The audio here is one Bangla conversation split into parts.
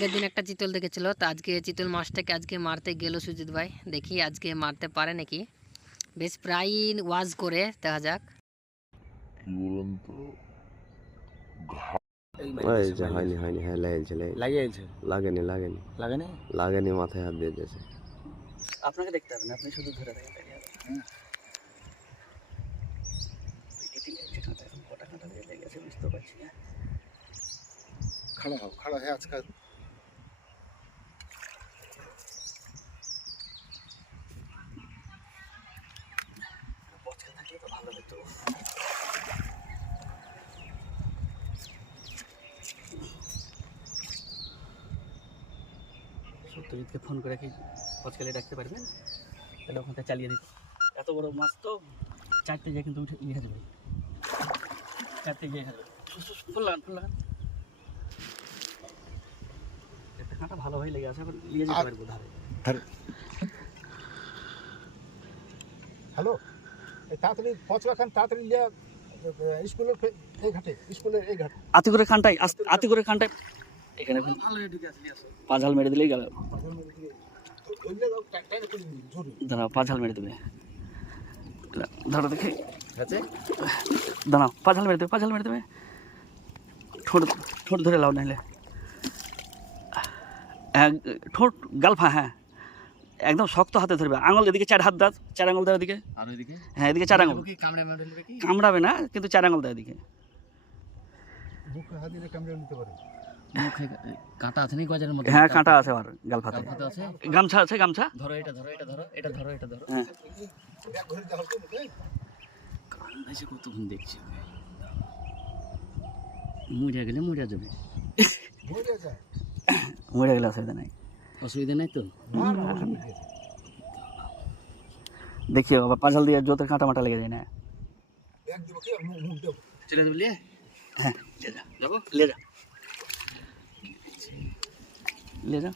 আগের দিন একটা চিতল দেখেছিল, তো আজকে চিতল মাছটাকে আজকে মারতে গেল সুজিত ভাই। দেখি আজকে মারতে পারে নাকি। বেশ প্রায় ওয়াজ করে দেখা যাক। হয়নি হয়নি, হ্যাঁ লাগিয়েছে লাগেনি লাগেনি লাগেনি লাগেনি, মাথায় হাত দিয়ে দিয়েছে। আপনাকে দেখতে হবে না, আপনি শুধু ধরে থাকেন। বুঝতে পারছি না। खड़ा है आजकल। সত্যজিৎকে ফোন করে কি পচকালে ডাকতে পারবেন? তাহলে ওখানটা চালিয়ে দিত। এত বড় মাছ তো চারটে গিয়ে কিন্তু উঠে নিয়ে যাবে, চারটে গিয়ে ফুল লাগান ফুল লাগান। একটা কাঁটা ভালোভাবে লেগে আছে, নিয়ে যেতে পারবো ধারে। হ্যালো, তাড়াতাড়ি পচলা খান, তাড়াতাড়ি লিয়া স্কুলের এই ঘাটে, স্কুলের এই ঘাটে। আতি করে খানটাই এখানে পাঁচ ঝাল মেরে দিলেই গেল। দাঁড়াও, পাঁচ ঝাল মেরে দেবে। ধরো দেখে দাঁড়াও, পাঁচ ঝাল মেরে দেবে। ঠোঁট ধরে লাও, নাহলে ঠোঁট গালফা। হ্যাঁ, একদম শক্ত হাতে ধরবে। আঙুল এদিকে, চার হাত দাও, চার আঙুল দাও এদিকে। হ্যাঁ, এদিকে চার আঙুল। কামড়াবে না, কিন্তু চার আঙুল দাও এদিকে। মুখে হাত দিলে কামড়ে নিতে পারে। মুখে কাঁটা আছে নাকি গজারের মধ্যে? হ্যাঁ, কাঁটা আছে আর গালফাতে। গামছা আছে, গামছা ধরো, এটা ধরো, হ্যাঁ। কতক্ষণ দেখছি, মরে গেলে মরে যাবে। মরে গেলে অসুবিধা নাই, অসুবিধা নাই তো। দেখিও আবার পাঁচাল দিয়ে জোতে কাঁটা মাটা লেগে যায় না। চলে যাবো, লিয়ে হ্যাঁ, যাবো, ले जा।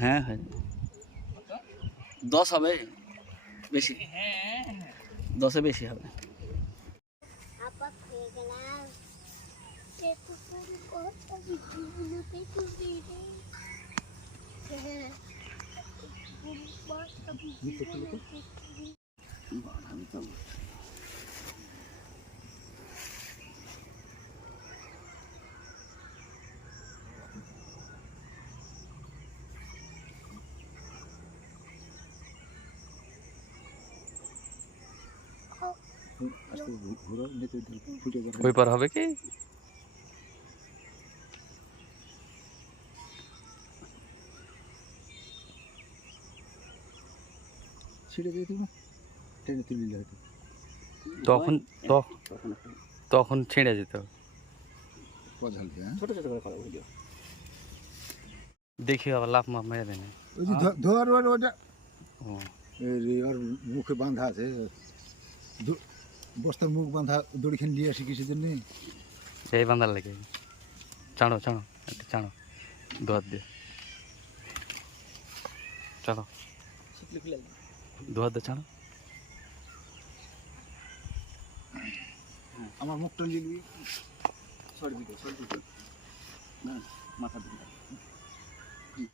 হ্যাঁ হ্যাঁ, 10 হবে বেশি, 10-এ বেশি হবে। ওই পার হবে কি? তখন তখন ছিঁড়ে যেত। ছোট ছোট করে করো ভিডিও। দেখি আবার লাফ মাপ মেরে দেয়। ওই যে ধর ওটা ও, ওর মুখে বাঁধা আছে, বস্তার মুখ বাঁধা, দড়িখান নিয়ে আসি কিসের জন্য? এই বান্ধার লেগে। চাঁড়ো একটু চাঁড়ো, দুহাত দিয়ে চাঁড়ো, দুহাত দিয়ে চাঁড়ো। আমার মুখটা নিয়ে সরবি না মাথা দিবি।